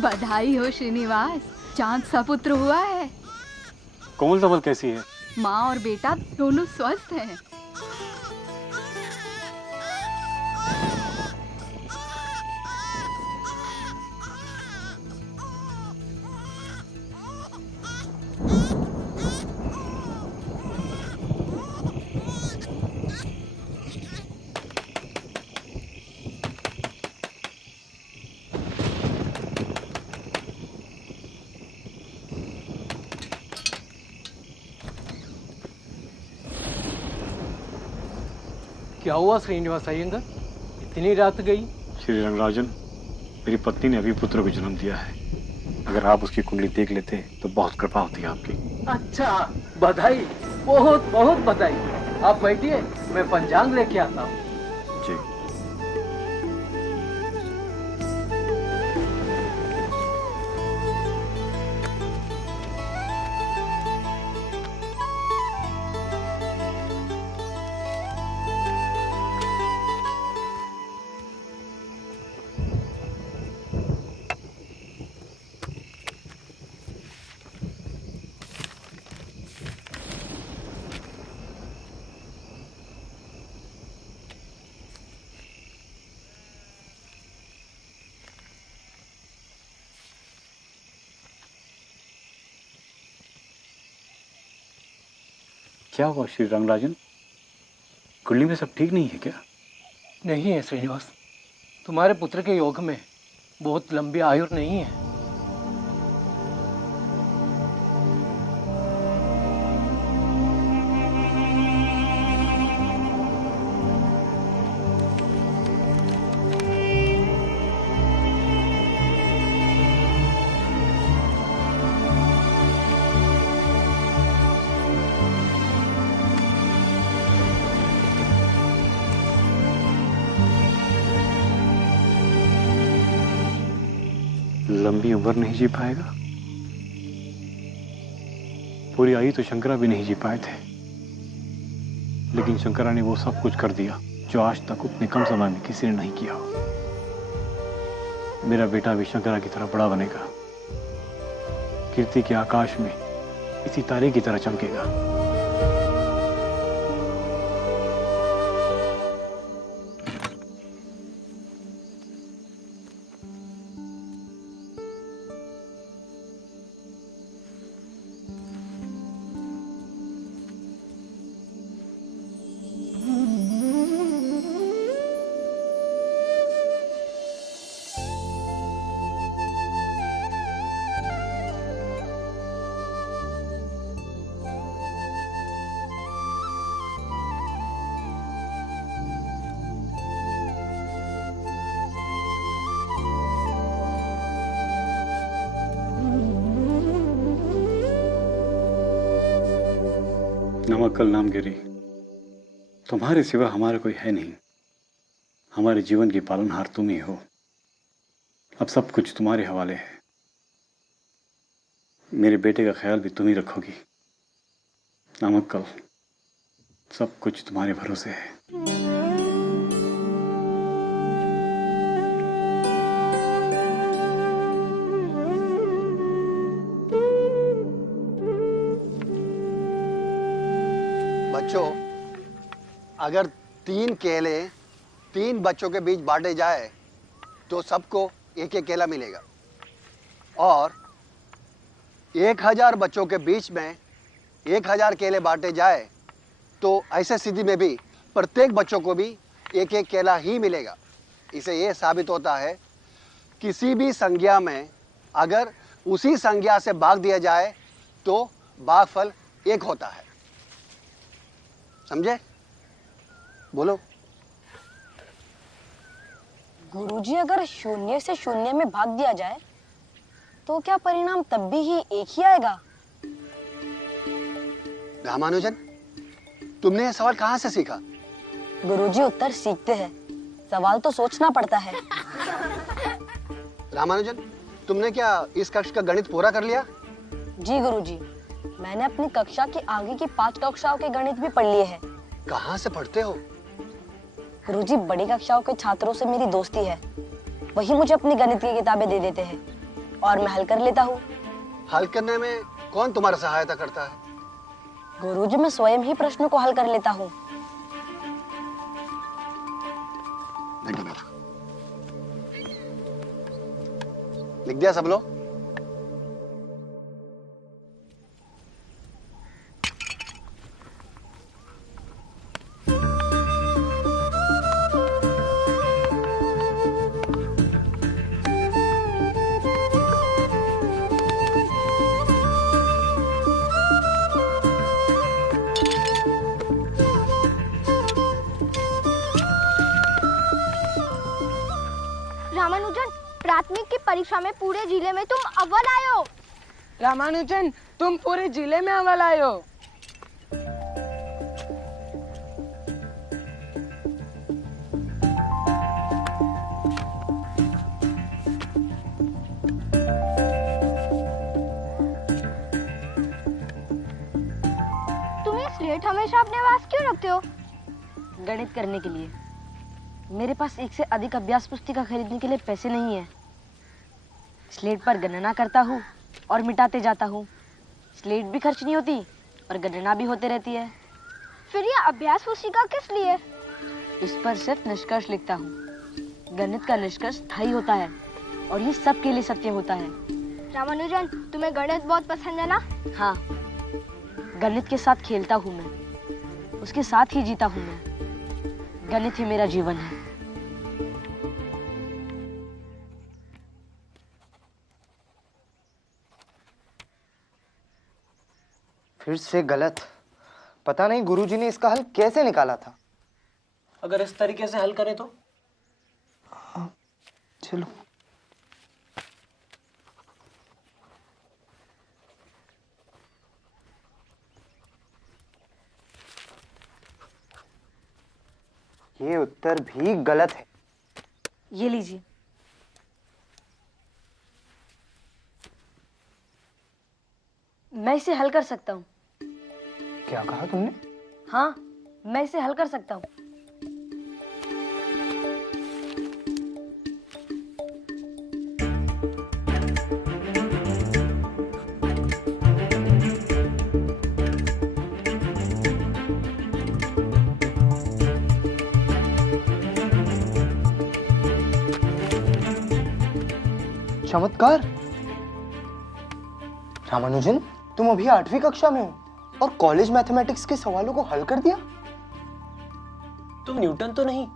बधाई हो श्रीनिवास, चांद सपुत्र हुआ है। कोमल धवल कैसी है? माँ और बेटा दोनों स्वस्थ हैं। क्या हुआ श्रीनिवास अय्यंगार, इतनी रात गई? श्री रंगराजन, मेरी पत्नी ने अभी पुत्र को जन्म दिया है। अगर आप उसकी कुंडली देख लेते तो बहुत कृपा होती है आपकी। अच्छा, बधाई, बहुत बहुत बधाई। आप बैठिए, मैं पंचांग लेके आता हूँ। जी। क्या हुआ श्री रंगराजन, कुंडली में सब ठीक नहीं है क्या? नहीं है श्रीनिवास, तुम्हारे पुत्र के योग में बहुत लंबी आयु नहीं है। लंबी उम्र नहीं जी पाएगा? पूरी आयु तो शंकरा भी नहीं जी पाए थे, लेकिन शंकरा ने वो सब कुछ कर दिया जो आज तक उतने कम समय में किसी ने नहीं किया हो। मेरा बेटा भी शंकरा की तरह बड़ा बनेगा, कीर्ति के आकाश में इसी तारे की तरह चमकेगा। नमक्कल नामगिरी, तुम्हारे सिवा हमारा कोई है नहीं। हमारे जीवन की पालनहार तुम ही हो। अब सब कुछ तुम्हारे हवाले है। मेरे बेटे का ख्याल भी तुम ही रखोगी। नमक्कल, सब कुछ तुम्हारे भरोसे है। बच्चों, अगर 3 केले 3 बच्चों के बीच बांटे जाए तो सबको एक एक केला मिलेगा, और 1000 बच्चों के बीच में 1000 केले बांटे जाए तो ऐसे स्थिति में भी प्रत्येक बच्चों को भी एक एक केला ही मिलेगा। इसे ये साबित होता है किसी भी संज्ञा में अगर उसी संज्ञा से भाग दिया जाए तो भागफल एक होता है। समझे? बोलो। गुरुजी, अगर 0 से 0 में भाग दिया जाए तो क्या परिणाम तब भी ही एक ही आएगा? रामानुजन, तुमने यह सवाल कहाँ से सीखा? गुरुजी, उत्तर सीखते हैं, सवाल तो सोचना पड़ता है। रामानुजन, तुमने क्या इस कक्षा का गणित पूरा कर लिया? जी गुरुजी, मैंने अपनी कक्षा की आगे की 5 कक्षाओं के गणित भी पढ़ लिए हैं। कहाँ से पढ़ते हो? गुरुजी, बड़ी कक्षाओं के छात्रों से मेरी दोस्ती है, वही मुझे अपनी गणित की किताबें दे देते हैं। और मैं हल कर लेता हूँ। हल करने में कौन तुम्हारा सहायता करता है? गुरुजी, मैं स्वयं ही प्रश्नों को हल कर लेता हूँ। बैठो बैठो। लिख दिया सब लोग? रामानुजन, प्राथमिक की परीक्षा में पूरे जिले में तुम अव्वल आए हो। रामानुजन, तुम पूरे जिले में अव्वल आए हो। तुम ये स्लेट हमेशा अपने पास क्यों रखते हो? गणित करने के लिए। मेरे पास एक से अधिक अभ्यास पुस्तिका खरीदने के लिए पैसे नहीं है। स्लेट पर गणना करता हूँ और मिटाते जाता हूँ। स्लेट भी खर्च नहीं होती और गणना भी होते रहती है। फिर ये अभ्यास पुस्तिका किस लिए? इस पर सिर्फ निष्कर्ष लिखता हूँ। गणित का निष्कर्ष स्थायी होता है और ये सबके लिए सत्य होता है। रामानुजन, तुम्हें गणित बहुत पसंद है ना? हाँ, गणित के साथ खेलता हूँ मैं, उसके साथ ही जीता हूँ मैं। गणित ही मेरा जीवन है। फिर से गलत। पता नहीं गुरुजी ने इसका हल कैसे निकाला था। अगर इस तरीके से हल करें तो? चलो। ये उत्तर भी गलत है। ये लीजिए। मैं इसे हल कर सकता हूँ। क्या कहा तुमने? हाँ, मैं इसे हल कर सकता हूँ। चमत्कार। रामानुजन, तुम अभी 8वीं कक्षा में हो और कॉलेज मैथमेटिक्स के सवालों को हल कर दिया। तुम न्यूटन तो नहीं?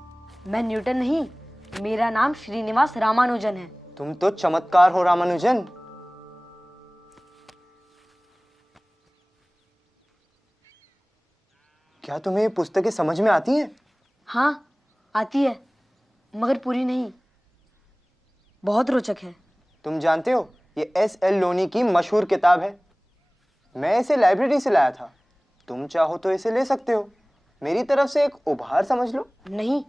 मैं न्यूटन नहीं, मेरा नाम श्रीनिवास रामानुजन है। तुम तो चमत्कार हो रामानुजन। क्या तुम्हें ये पुस्तकें समझ में आती हैं? हाँ, आती है, मगर पूरी नहीं। बहुत रोचक है। तुम जानते हो, ये S.L. लोनी की मशहूर किताब है। मैं इसे लाइब्रेरी से लाया था। तुम चाहो तो इसे ले सकते हो। मेरी तरफ से एक उपहार समझ लो। नहीं,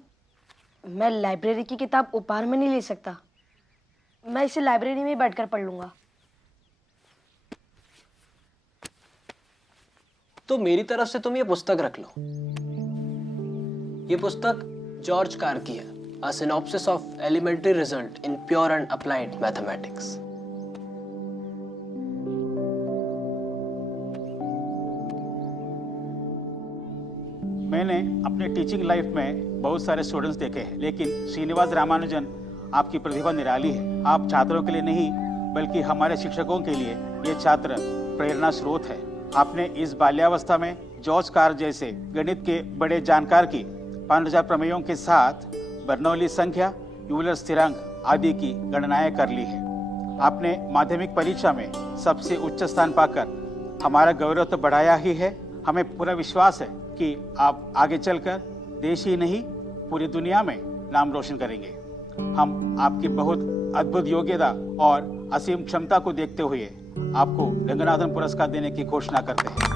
मैं लाइब्रेरी की किताब उपहार में नहीं ले सकता। मैं इसे लाइब्रेरी में बैठकर पढ़ लूंगा। तो मेरी तरफ से तुम ये पुस्तक रख लो। ये पुस्तक जॉर्ज कार की है, A Synopsis of Elementary Result in Pure and Applied Mathematics। मैंने अपने टीचिंग लाइफ में बहुत सारे स्टूडेंट्स देखे हैं, लेकिन श्रीनिवास रामानुजन, आपकी प्रतिभा निराली है। आप छात्रों के लिए नहीं बल्कि हमारे शिक्षकों के लिए ये छात्र प्रेरणा स्रोत है। आपने इस बाल्यावस्था में जॉर्ज कार जैसे गणित के बड़े जानकार की 5000 प्रमेयों के साथ बर्नौली संख्या, यूलर स्थिरांक आदि की गणनाएं कर ली है। आपने माध्यमिक परीक्षा में सबसे उच्च स्थान पाकर हमारा गौरव तो बढ़ाया ही है। हमें पूरा विश्वास है कि आप आगे चलकर देश ही नहीं पूरी दुनिया में नाम रोशन करेंगे। हम आपकी बहुत अद्भुत योग्यता और असीम क्षमता को देखते हुए आपको रंगनाथन पुरस्कार देने की घोषणा करते हैं।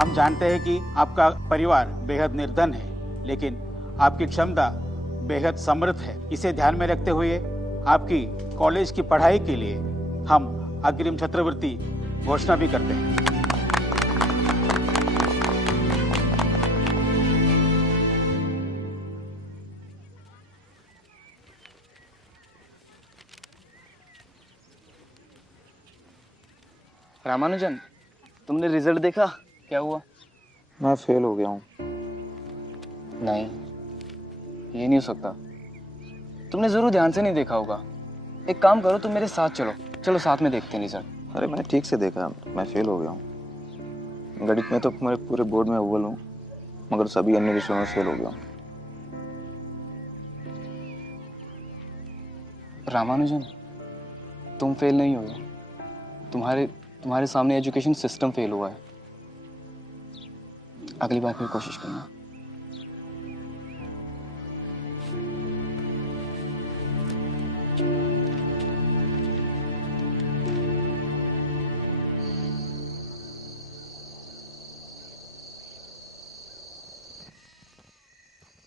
हम जानते हैं कि आपका परिवार बेहद निर्धन है, लेकिन आपकी क्षमता बेहद समृद्ध है। इसे ध्यान में रखते हुए आपकी कॉलेज की पढ़ाई के लिए हम अग्रिम छात्रवृत्ति घोषणा भी करते हैं। रामानुजन, तुमने रिजल्ट देखा? क्या हुआ? मैं फेल हो गया हूँ। नहीं, ये नहीं हो सकता। तुमने जरूर ध्यान से नहीं देखा होगा। एक काम करो, तुम मेरे साथ चलो। चलो साथ में देखते हैं रिजल्ट। अरे मैंने ठीक से देखा, मैं फेल हो गया हूँ। गणित में तो मेरे पूरे बोर्ड में अव्वल हूँ, मगर सभी अन्य विषयों में फेल हो गया हूँ। रामानुजन, तुम फेल नहीं हो, तुम्हारे सामने एजुकेशन सिस्टम फेल हुआ है। अगली बार फिर कोशिश करना।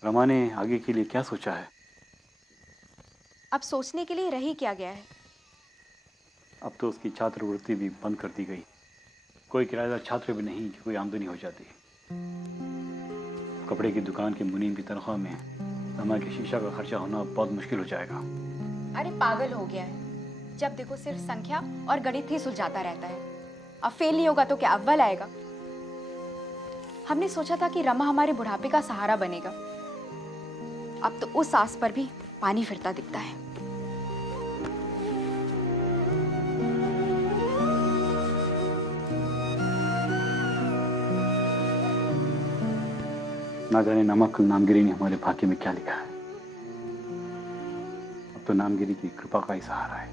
रमा ने आगे के लिए क्या सोचा है? अब सोचने के लिए रह ही क्या गया है। अब तो उसकी छात्रवृत्ति भी बंद कर दी गई। कोई किराएदार छात्र भी नहीं कि कोई आमदनी हो जाती। कपड़े की दुकान के मुनीम की तनख्वाह में रमा के शीशा का खर्चा होना बहुत मुश्किल हो जाएगा। अरे पागल हो गया है, जब देखो सिर्फ संख्या और गणित ही सुलझाता रहता है। अब फेल नहीं होगा तो क्या अव्वल आएगा? हमने सोचा था कि रमा हमारे बुढ़ापे का सहारा बनेगा। अब तो उस आस पर भी पानी फिरता दिखता है। ना जाने नमक नामगिरी ने हमारे भाग्य में क्या लिखा है। अब तो नामगिरी की कृपा का ही सहारा है।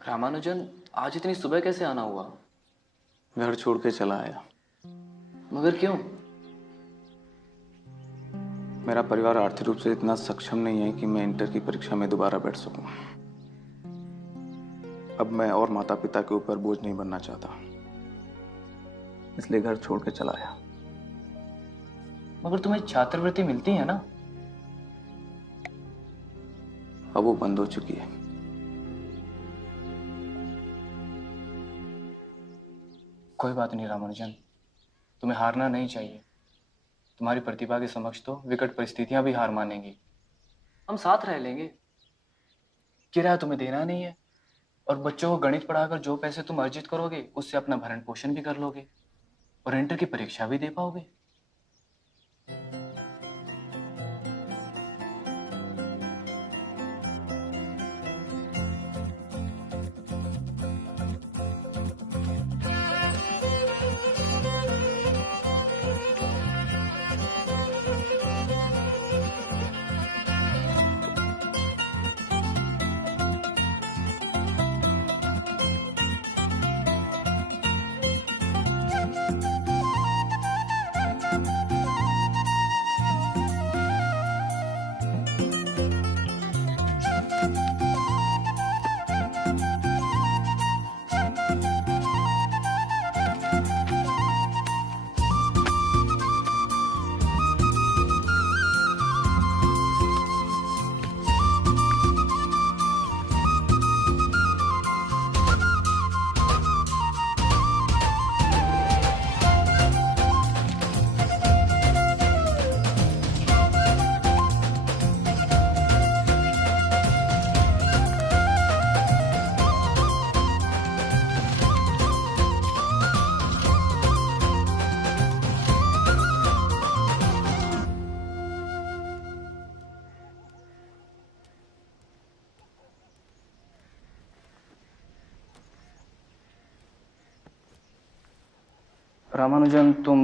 रामानुजन, आज इतनी सुबह कैसे आना हुआ? घर छोड़ के चला आया। मगर क्यों? मेरा परिवार आर्थिक रूप से इतना सक्षम नहीं है कि मैं इंटर की परीक्षा में दोबारा बैठ सकूं। अब मैं और माता पिता के ऊपर बोझ नहीं बनना चाहता, इसलिए घर छोड़ के चला आया। मगर तुम्हें छात्रवृत्ति मिलती है ना? अब वो बंद हो चुकी है। कोई बात नहीं रामानुजन, तुम्हें हारना नहीं चाहिए। तुम्हारी प्रतिभा के समक्ष तो विकट परिस्थितियां भी हार मानेंगी। हम साथ रह लेंगे। किराया तुम्हें देना नहीं है, और बच्चों को गणित पढ़ाकर जो पैसे तुम अर्जित करोगे उससे अपना भरण पोषण भी कर लोगे और इंटर की परीक्षा भी दे पाओगे। रामानुजन, तुम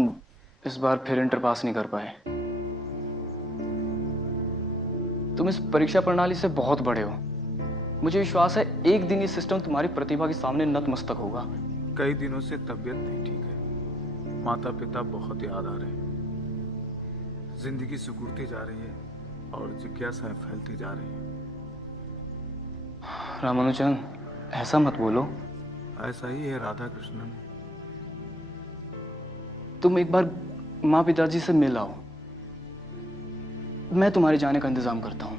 इस बार फिर इंटर पास नहीं कर पाए। तुम इस परीक्षा प्रणाली से बहुत बड़े हो। मुझे विश्वास है एक दिन ये सिस्टम तुम्हारी प्रतिभा के सामने नतमस्तक होगा। कई दिनों से तबीयत नहीं ठीक है, माता पिता बहुत याद आ रहे हैं, जिंदगी सिकुड़ती जा रही है और जिज्ञासाएं फैलती जा रही हैं। रामानुजन, ऐसा मत बोलो। ऐसा ही है राधा कृष्णन। तुम एक बार माँ पिताजी से मिल आओ, मैं तुम्हारे जाने का इंतजाम करता हूँ।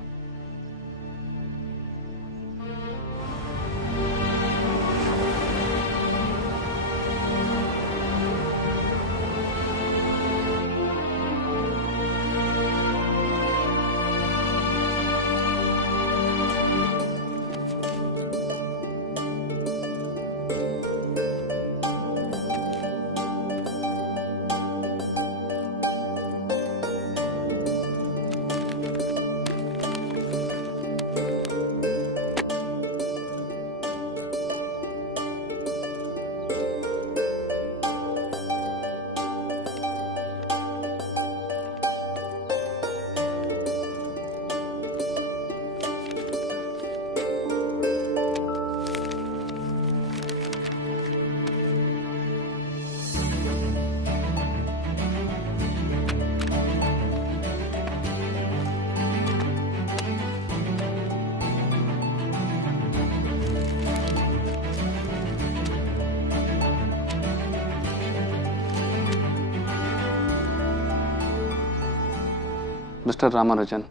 मिस्टर रामानुजन,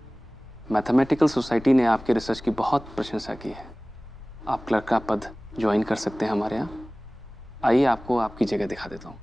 मैथमेटिकल सोसाइटी ने आपके रिसर्च की बहुत प्रशंसा की है। आप क्लर्क का पद ज्वाइन कर सकते हैं हमारे यहाँ। आइए आपको आपकी जगह दिखा देता हूँ।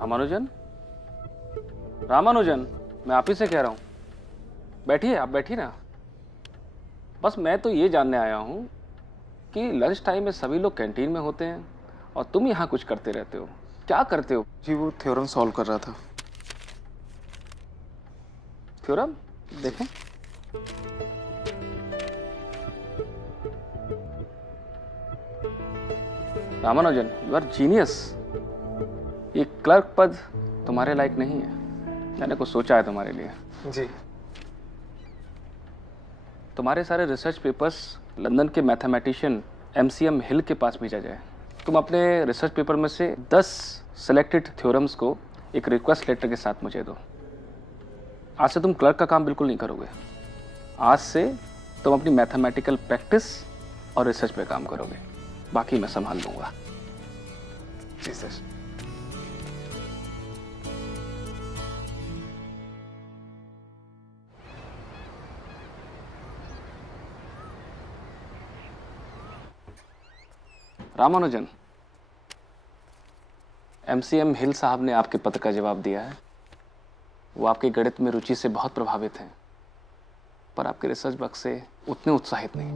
रामानुजन, रामानुजन, मैं आप ही से कह रहा हूँ, बैठिए, आप बैठिए ना। बस मैं तो ये जानने आया हूँ कि लंच टाइम में सभी लोग कैंटीन में होते हैं और तुम यहाँ कुछ करते रहते हो। क्या करते हो? जी वो थ्योरम सॉल्व कर रहा था। थ्योरम देखें। Ramanujan, you are genius. ये क्लर्क पद तुम्हारे लायक नहीं है। मैंने कुछ सोचा है तुम्हारे लिए। जी। तुम्हारे सारे रिसर्च पेपर्स लंदन के मैथमेटिशियन MCM हिल के पास भेजा जाए। तुम अपने रिसर्च पेपर में से 10 सिलेक्टेड थ्योरम्स को एक रिक्वेस्ट लेटर के साथ मुझे दो। आज से तुम क्लर्क का काम बिल्कुल नहीं करोगे। आज से तुम अपनी मैथमेटिकल प्रैक्टिस और रिसर्च पे काम करोगे। बाकी मैं संभाल लूंगा। जी सर। रामानुजन, MCM हिल साहब ने आपके पत्र का जवाब दिया है। वो आपके गणित में रुचि से बहुत प्रभावित हैं, पर आपके रिसर्च वर्क से उतने उत्साहित नहीं।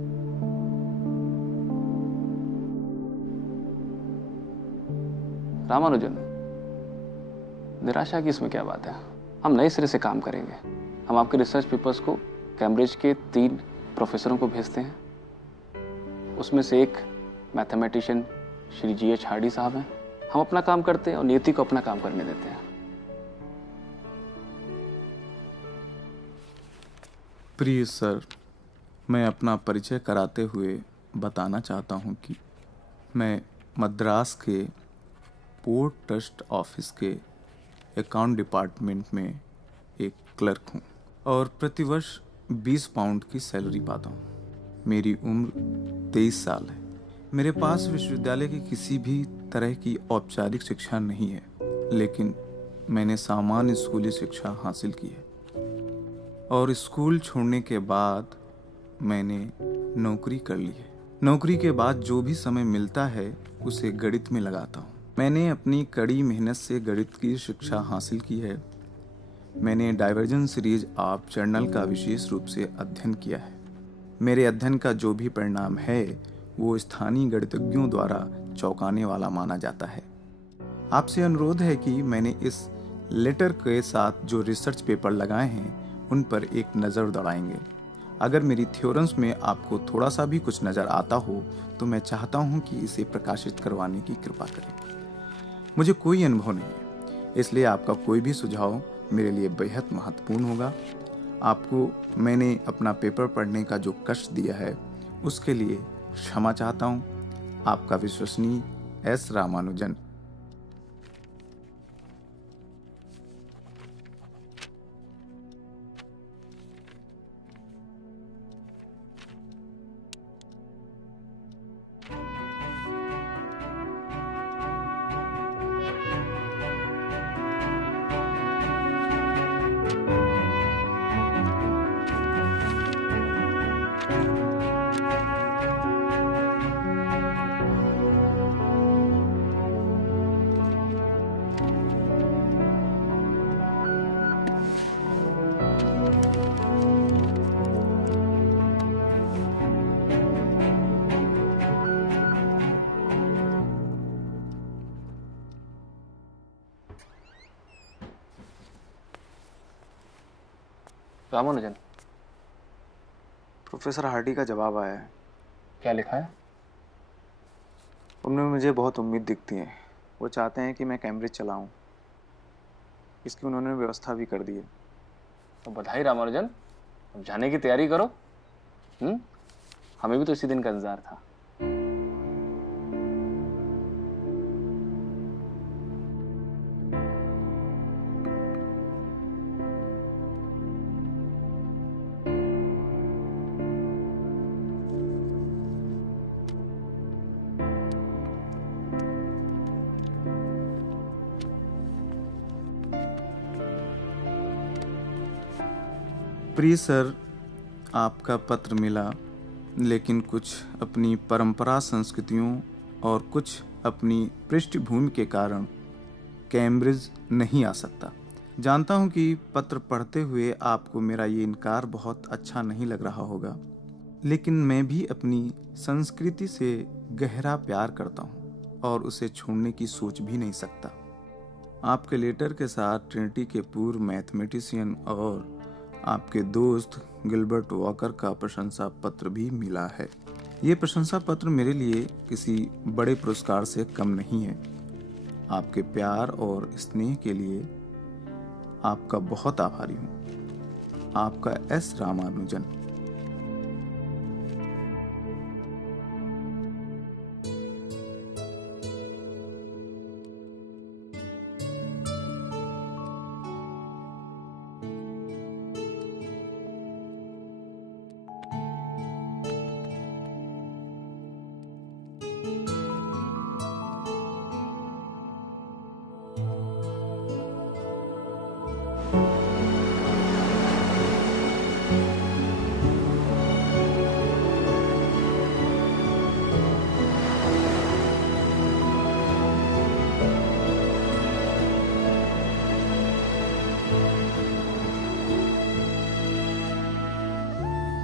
रामानुजन, निराशा की इसमें क्या बात है? हम नए सिरे से काम करेंगे। हम आपके रिसर्च पेपर्स को कैम्ब्रिज के 3 प्रोफेसरों को भेजते हैं। उसमें से एक मैथमेटिशियन श्री GH हार्डी साहब हैं। हम अपना काम करते हैं और नियति को अपना काम करने देते हैं। प्रिय सर, मैं अपना परिचय कराते हुए बताना चाहता हूं कि मैं मद्रास के पोर्ट ट्रस्ट ऑफिस के अकाउंट डिपार्टमेंट में एक क्लर्क हूं और प्रतिवर्ष 20 पाउंड की सैलरी पाता हूं। मेरी उम्र 23 साल है। मेरे पास विश्वविद्यालय की किसी भी तरह की औपचारिक शिक्षा नहीं है, लेकिन मैंने सामान्य स्कूली शिक्षा हासिल की है और स्कूल छोड़ने के बाद मैंने नौकरी कर ली है। नौकरी के बाद जो भी समय मिलता है उसे गणित में लगाता हूँ। मैंने अपनी कड़ी मेहनत से गणित की शिक्षा हासिल की है। मैंने डाइवर्जेंस सीरीज ऑफ जर्नल का विशेष रूप से अध्ययन किया है। मेरे अध्ययन का जो भी परिणाम है वो स्थानीय गणितज्ञों द्वारा चौंकाने वाला माना जाता है। आपसे अनुरोध है कि मैंने इस लेटर के साथ जो रिसर्च पेपर लगाए हैं उन पर एक नज़र दौड़ाएंगे अगर मेरी थ्योरम्स में आपको थोड़ा सा भी कुछ नज़र आता हो तो मैं चाहता हूँ कि इसे प्रकाशित करवाने की कृपा करें। मुझे कोई अनुभव नहीं है, इसलिए आपका कोई भी सुझाव मेरे लिए बेहद महत्वपूर्ण होगा। आपको मैंने अपना पेपर पढ़ने का जो कष्ट दिया है उसके लिए क्षमा चाहता हूँ। आपका विश्वसनीय S Ramanujan. Ramanujan, professor Hardy का जवाब आया है। क्या लिखा है? उनमें मुझे बहुत उम्मीद दिखती है। वो चाहते हैं कि मैं कैम्ब्रिज चलाऊं। इसकी उन्होंने व्यवस्था भी कर दी है। तो बधाई रामानुजन, अब जाने की तैयारी करो। हमें भी तो इसी दिन का इंतजार था। प्रिय सर, आपका पत्र मिला, लेकिन कुछ अपनी परंपरा संस्कृतियों और कुछ अपनी पृष्ठभूमि के कारण कैम्ब्रिज नहीं आ सकता। जानता हूं कि पत्र पढ़ते हुए आपको मेरा ये इनकार बहुत अच्छा नहीं लग रहा होगा, लेकिन मैं भी अपनी संस्कृति से गहरा प्यार करता हूं और उसे छोड़ने की सोच भी नहीं सकता। आपके लेटर के साथ ट्रिनिटी के पूर्व मैथमेटिशियन और आपके दोस्त गिलबर्ट वॉकर का प्रशंसा पत्र भी मिला है। ये प्रशंसा पत्र मेरे लिए किसी बड़े पुरस्कार से कम नहीं है। आपके प्यार और स्नेह के लिए आपका बहुत आभारी हूँ। आपका एस रामानुजन।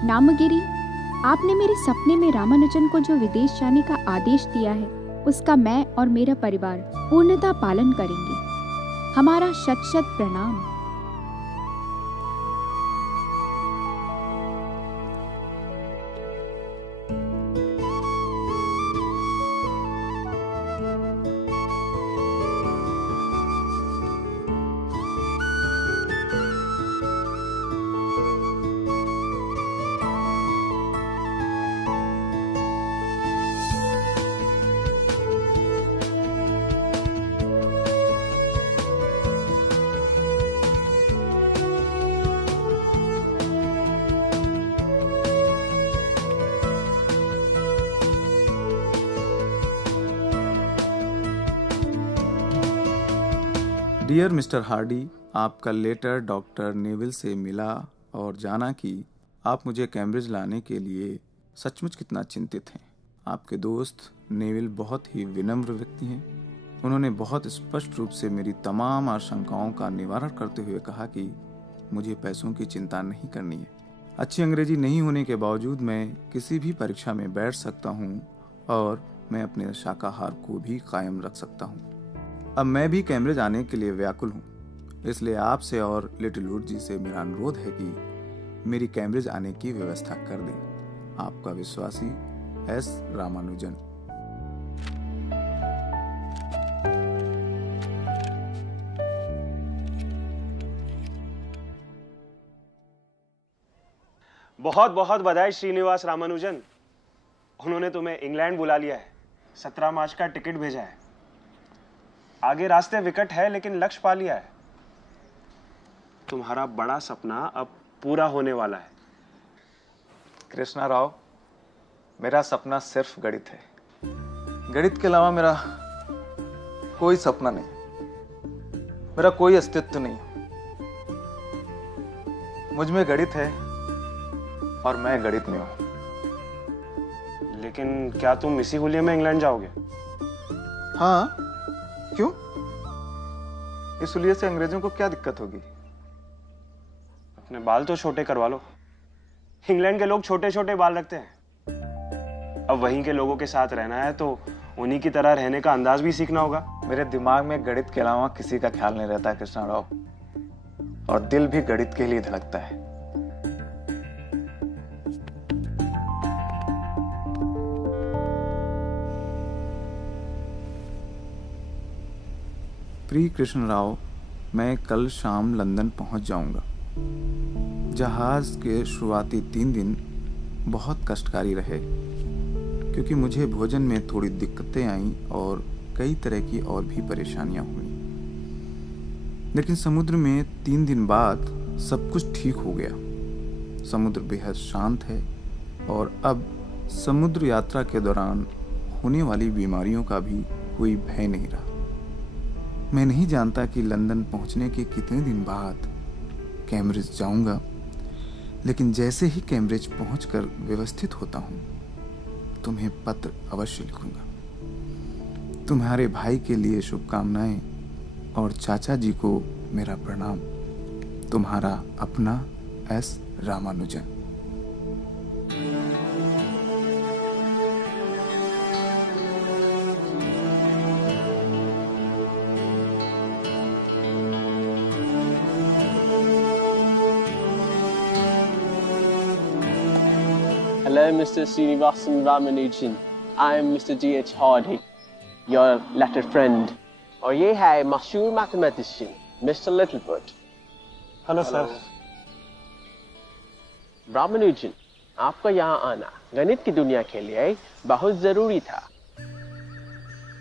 नामगिरी, आपने मेरे सपने में रामानुजन को जो विदेश जाने का आदेश दिया है उसका मैं और मेरा परिवार पूर्णतः पालन करेंगे। हमारा शत शत प्रणाम। डियर मिस्टर हार्डी, आपका लेटर डॉक्टर नेविल से मिला और जाना कि आप मुझे कैम्ब्रिज लाने के लिए सचमुच कितना चिंतित हैं। आपके दोस्त नेविल बहुत ही विनम्र व्यक्ति हैं। उन्होंने बहुत स्पष्ट रूप से मेरी तमाम आशंकाओं का निवारण करते हुए कहा कि मुझे पैसों की चिंता नहीं करनी है। अच्छी अंग्रेजी नहीं होने के बावजूद मैं किसी भी परीक्षा में बैठ सकता हूँ और मैं अपने शाकाहार को भी कायम रख सकता हूँ। अब मैं भी कैम्ब्रिज आने के लिए व्याकुल हूँ, इसलिए आपसे और लिटिल वुड जी से मेरा अनुरोध है कि मेरी कैम्ब्रिज आने की व्यवस्था कर दें। आपका विश्वासी एस रामानुजन। बहुत बहुत बधाई श्रीनिवास रामानुजन। उन्होंने तुम्हें इंग्लैंड बुला लिया है। 17 मार्च का टिकट भेजा है। आगे रास्ते विकट है लेकिन लक्ष्य पा लिया है। तुम्हारा बड़ा सपना अब पूरा होने वाला है। कृष्णा राव, मेरा सपना सिर्फ गणित है। गणित के अलावा मेरा कोई सपना नहीं, मेरा कोई अस्तित्व नहीं। मुझ में गणित है और मैं गणित में हूं। लेकिन क्या तुम इसी हुलिये में इंग्लैंड जाओगे? हाँ, क्यों? इस हुलिये से अंग्रेजों को क्या दिक्कत होगी? अपने बाल तो छोटे करवा लो। इंग्लैंड के लोग छोटे छोटे बाल रखते हैं। अब वहीं के लोगों के साथ रहना है तो उन्हीं की तरह रहने का अंदाज भी सीखना होगा। मेरे दिमाग में गणित के अलावा किसी का ख्याल नहीं रहता कृष्णा राव, और दिल भी गणित के लिए धड़कता है। प्रिय कृष्ण राव, मैं कल शाम लंदन पहुंच जाऊंगा। जहाज के शुरुआती 3 दिन बहुत कष्टकारी रहे क्योंकि मुझे भोजन में थोड़ी दिक्कतें आईं और कई तरह की और भी परेशानियां हुई। लेकिन समुद्र में 3 दिन बाद सब कुछ ठीक हो गया। समुद्र बेहद शांत है और अब समुद्र यात्रा के दौरान होने वाली बीमारियों का भी कोई भय नहीं रहा। मैं नहीं जानता कि लंदन पहुंचने के कितने दिन बाद कैम्ब्रिज जाऊंगा, लेकिन जैसे ही कैम्ब्रिज पहुंचकर व्यवस्थित होता हूं, तुम्हें पत्र अवश्य लिखूंगा। तुम्हारे भाई के लिए शुभकामनाएं और चाचा जी को मेरा प्रणाम। तुम्हारा अपना S Ramanujan. Hello, Mr. Srinivasan Ramanujan. I am Mr. D.H. Hardy, your letter friend. और ये है मशहूर mathematician mister Littlefoot. Hello sir. Ramanujan, आपका यहाँ आना गणित की दुनिया के लिए बहुत जरूरी था।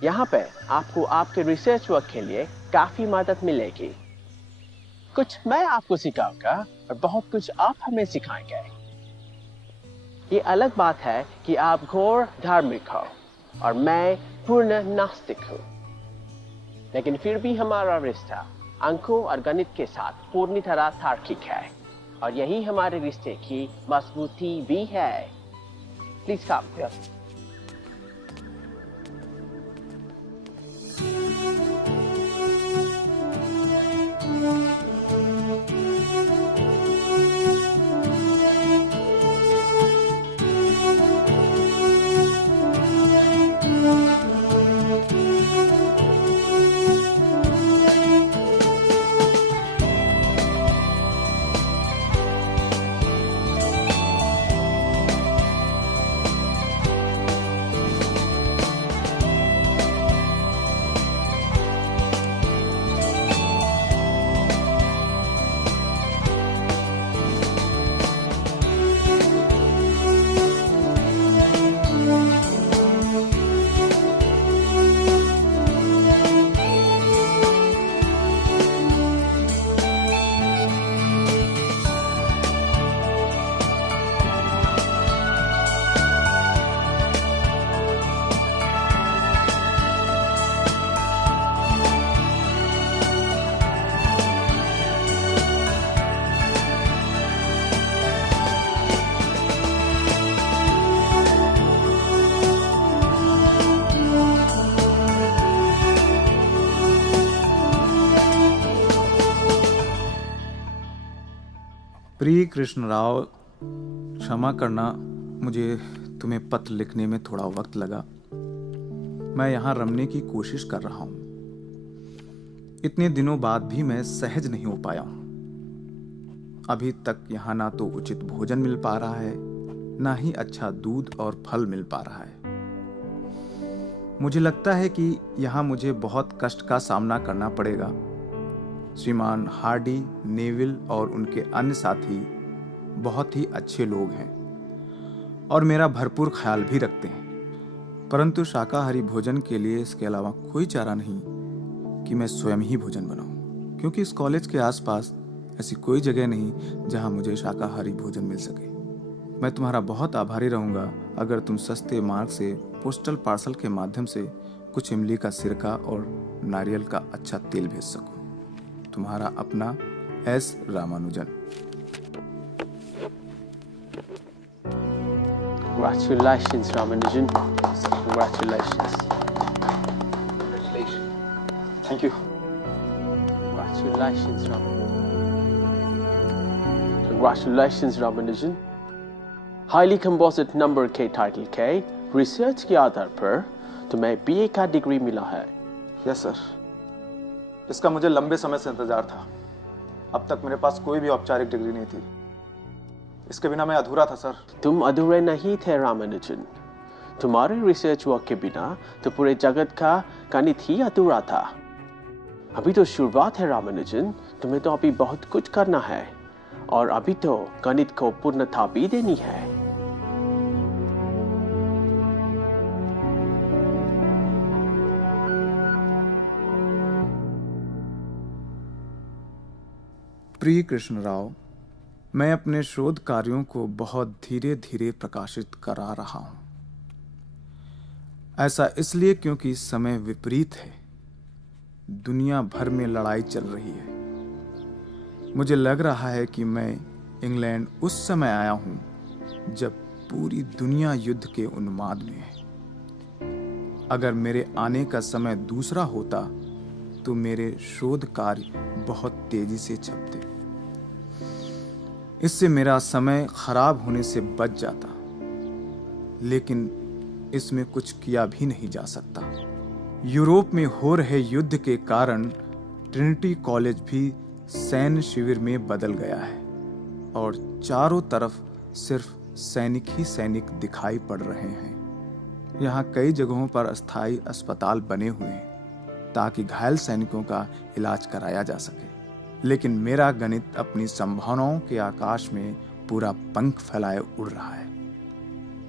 यहाँ पे आपको आपके रिसर्च वर्क के लिए काफी मदद मिलेगी। कुछ मैं आपको सिखाऊंगा और बहुत कुछ आप हमें सिखाएंगे। ये अलग बात है कि आप घोर धार्मिक हो और मैं पूर्ण नास्तिक हूँ, लेकिन फिर भी हमारा रिश्ता अंकों और गणित के साथ पूरी तरह तार्किक है और यही हमारे रिश्ते की मजबूती भी है। Please come. प्रिय कृष्ण राव, क्षमा करना, मुझे तुम्हें पत्र लिखने में थोड़ा वक्त लगा। मैं यहाँ रमने की कोशिश कर रहा हूँ। इतने दिनों बाद भी मैं सहज नहीं हो पाया हूँ। अभी तक यहाँ ना तो उचित भोजन मिल पा रहा है, ना ही अच्छा दूध और फल मिल पा रहा है। मुझे लगता है कि यहाँ मुझे बहुत कष्ट का सामना करना पड़ेगा। श्रीमान हार्डी, नेविल और उनके अन्य साथी बहुत ही अच्छे लोग हैं और मेरा भरपूर ख्याल भी रखते हैं, परंतु शाकाहारी भोजन के लिए इसके अलावा कोई चारा नहीं कि मैं स्वयं ही भोजन बनाऊं, क्योंकि इस कॉलेज के आसपास ऐसी कोई जगह नहीं जहां मुझे शाकाहारी भोजन मिल सके। मैं तुम्हारा बहुत आभारी रहूंगा अगर तुम सस्ते मार्ग से पोस्टल पार्सल के माध्यम से कुछ इमली का सिरका और नारियल का अच्छा तेल भेज सको। तुम्हारा अपना S Ramanujan. Congratulations, Ramanujan. Congratulations. Thank you. Congratulations, Ramanujan. Congratulations, Ramanujan. Highly composite number के टाइटल के रिसर्च के आधार पर तुम्हें बीए का डिग्री मिला है। यस सर, इसका मुझे लंबे समय से इंतजार था। अब तक मेरे पास कोई भी औपचारिक डिग्री नहीं थी। इसके बिना मैं अधूरा था सर। तुम अधूरे नहीं थे रामानुजन। तुम्हारे रिसर्च वर्क के बिना तो पूरे जगत का गणित ही अधूरा था। अभी तो शुरुआत है रामानुजन, तुम्हें तो अभी बहुत कुछ करना है और अभी तो गणित को पूर्णता भी देनी है। प्रिय कृष्ण राव, मैं अपने शोध कार्यों को बहुत धीरे धीरे प्रकाशित करा रहा हूं। ऐसा इसलिए क्योंकि समय विपरीत है। दुनिया भर में लड़ाई चल रही है। मुझे लग रहा है कि मैं इंग्लैंड उस समय आया हूं जब पूरी दुनिया युद्ध के उन्माद में है। अगर मेरे आने का समय दूसरा होता तो मेरे शोध कार्य बहुत तेजी से छपते। इससे मेरा समय खराब होने से बच जाता, लेकिन इसमें कुछ किया भी नहीं जा सकता। यूरोप में हो रहे युद्ध के कारण ट्रिनिटी कॉलेज भी सैन्य शिविर में बदल गया है और चारों तरफ सिर्फ सैनिक ही सैनिक दिखाई पड़ रहे हैं। यहाँ कई जगहों पर अस्थायी अस्पताल बने हुए हैं ताकि घायल सैनिकों का इलाज कराया जा सके, लेकिन मेरा गणित अपनी संभावनाओं के आकाश में पूरा पंख फैलाए उड़ रहा है।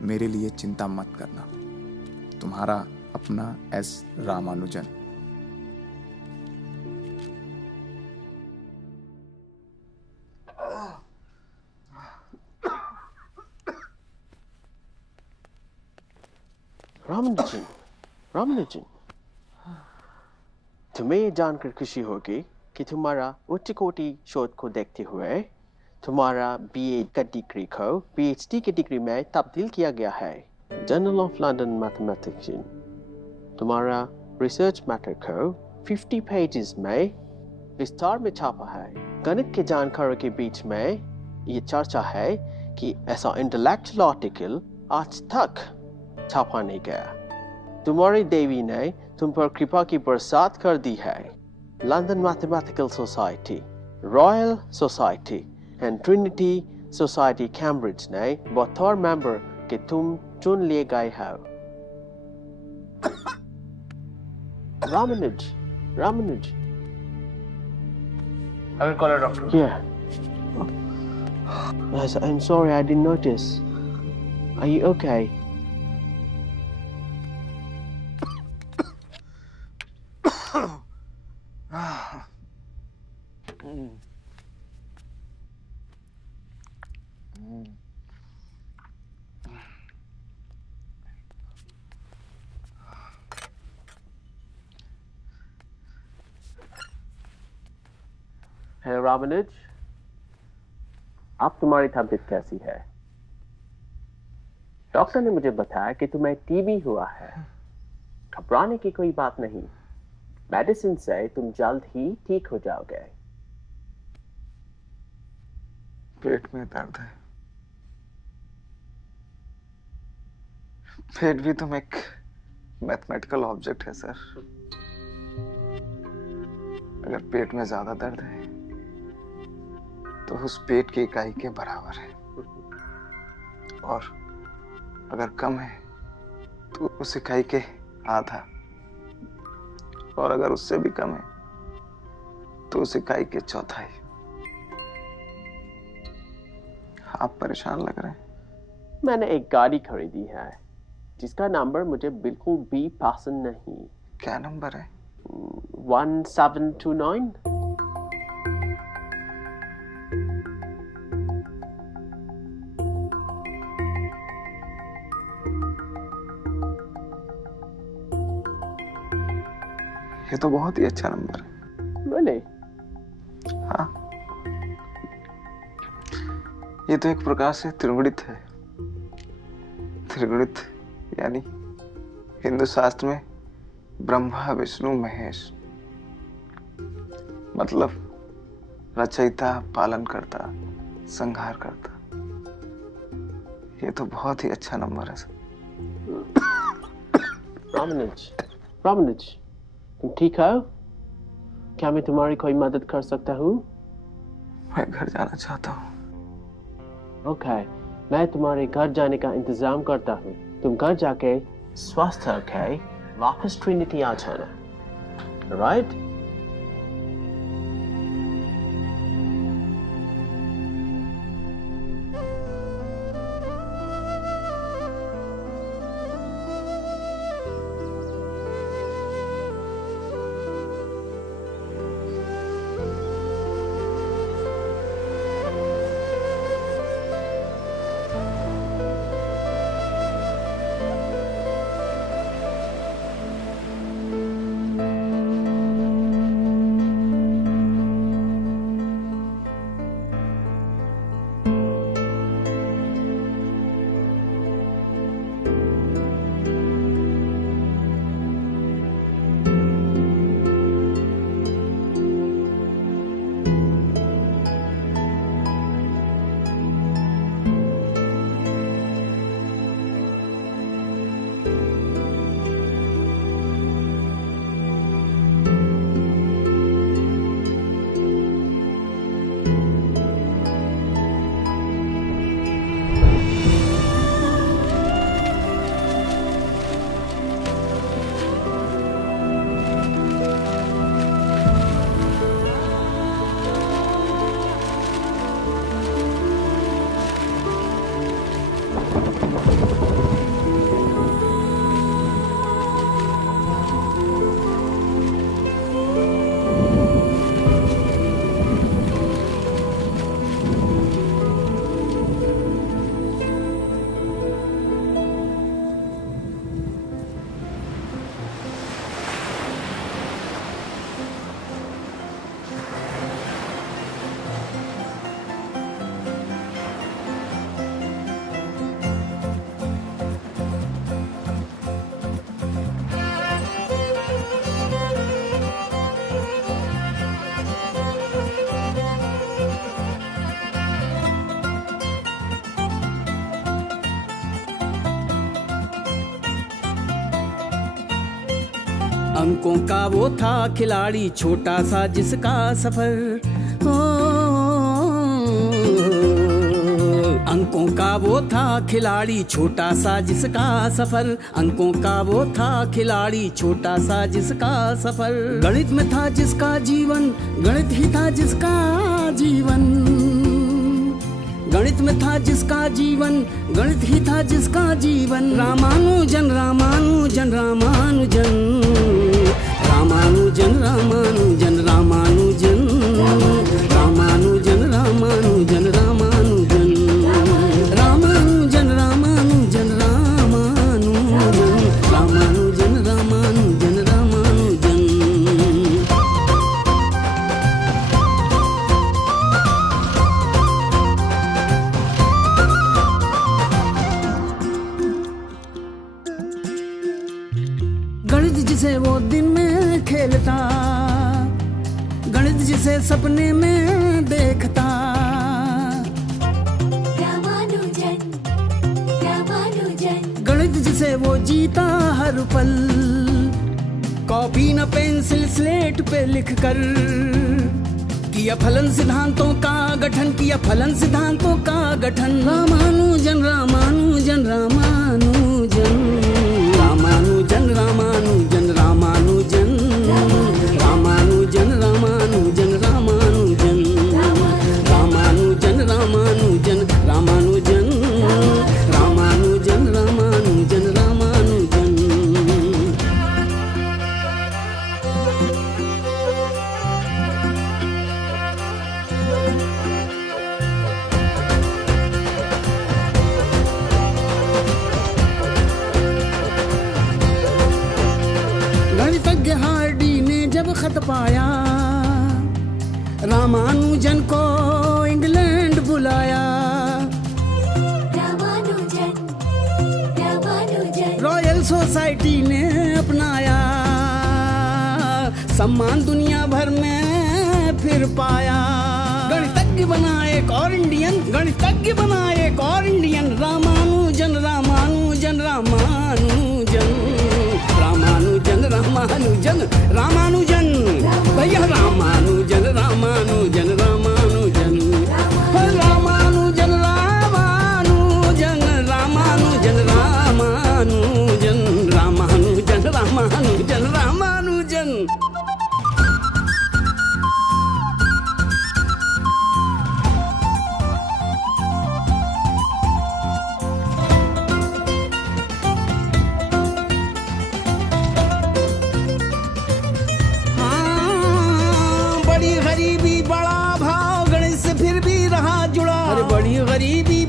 मेरे लिए चिंता मत करना। तुम्हारा अपना एस रामानुजन। रामानुजन, रामानुजन, तुम्हें ये जानकर खुशी होगी कि तुम्हारा उच्च कोटि शोध को देखते हुए तुम्हारा बीए का डिग्री को पीएचडी की डिग्री में तब्दील किया गया है। जर्नल ऑफ लंदन मैथमेटिक्स तुम्हारा रिसर्च मैटर को 50 पेजेस में विस्तार में छापा है। गणित के जानकारों के बीच में ये चर्चा है कि ऐसा इंटेलेक्चुअल आर्टिकल आज तक छापा नहीं गया। तुम्हारी देवी ने तुम पर कृपा की बरसात कर दी है। London mathematical society, royal society and Trinity society Cambridge ने बतौर मेंबर के तुम चुन लिए गए हो। Ramanuj, Ramanuj. I will call a doctor. Yeah. Yes, I'm sorry, I didn't notice. Are you okay? Hello Ramanuj, अब तुम्हारी तबीयत कैसी है? डॉक्टर ने मुझे बताया कि तुम्हें टीबी हुआ है। घबराने की कोई बात नहीं, मेडिसिन से तुम जल्द ही ठीक हो जाओगे। पेट में दर्द है। पेट भी तो एक मैथमेटिकल ऑब्जेक्ट है सर। अगर पेट में ज्यादा दर्द है तो उस पेट की इकाई के बराबर है, और अगर कम है तो उस इकाई के आधा, और अगर उससे भी कम है तो उस इकाई के चौथाई। आप परेशान लग रहे हैं। मैंने एक गाड़ी खरीदी है जिसका नंबर मुझे बिल्कुल भी पसंद नहीं। क्या नंबर है? 1729। ये तो बहुत ही अच्छा नंबर है। Really? हाँ, ये तो एक प्रकार से त्रिगुणित है। त्रिगुणित यानी हिंदू शास्त्र में ब्रह्मा विष्णु महेश, मतलब रचयिता, पालन करता, संहार करता। ये तो बहुत ही अच्छा नंबर है सर। रामानुज, तुम ठीक हो? क्या मैं तुम्हारी कोई मदद कर सकता हूँ? मैं घर जाना चाहता हूँ। ओके, मैं तुम्हारे घर जाने का इंतजाम करता हूँ। तुम घर जाके स्वस्थ होके वापस ट्रिनिटी आ जाना, राइट? अंकों का वो था खिलाड़ी छोटा सा जिसका सफर, अंकों का वो था खिलाड़ी छोटा सा जिसका सफर, अंकों का वो था खिलाड़ी छोटा सा जिसका सफर। गणित में था जिसका जीवन, गणित ही था जिसका जीवन, गणित में था जिसका जीवन, गणित ही था जिसका जीवन। रामानुजन रामानुजन रामानुजन रामानुजन रामानुजन रामानुजन रामानुजन रामानुजन रामानुजन रामानुजन रामानुजन रामानुजन रामानुजन रामानुजन रामानुजन। गणित जिसे वो दिन में खेलता, गणित जिसे सपने में देखता, रामानुजन रामानुजन। गणित जिसे वो जीता हर पल, कॉपी न पेंसिल स्लेट पे लिख कर किया फलन सिद्धांतों का गठन, किया फलन सिद्धांतों का गठन। रामानुजन रामानुजन रामानुजन रामानुजन रामानुजन रामानुजन रामानुजन रामानुजन रामानुजन रामानुजन रामानुजन रामानुजन रामानुजन रामानुजन रामानुजन। गणितज्ञ हार्डी ने जब खत पाया, रामानुजन को इंग्लैंड बुलाया। रामानुजन रामानुजन रॉयल सोसाइटी ने अपनाया, सम्मान दुनिया भर में फिर पाया। गणितज्ञ बना एक और इंडियन, गणितज्ञ बना एक और इंडियन। रामानुजन रामानुजन रामानुजन रामानुजन रामानुजन रामानुजन भैया रामानुजन रामानुजन रामानुजन रामानुजन रामानुजन रामानुजन रामानुजन रामानुजन रामानुजन रामानुजन। गरीबी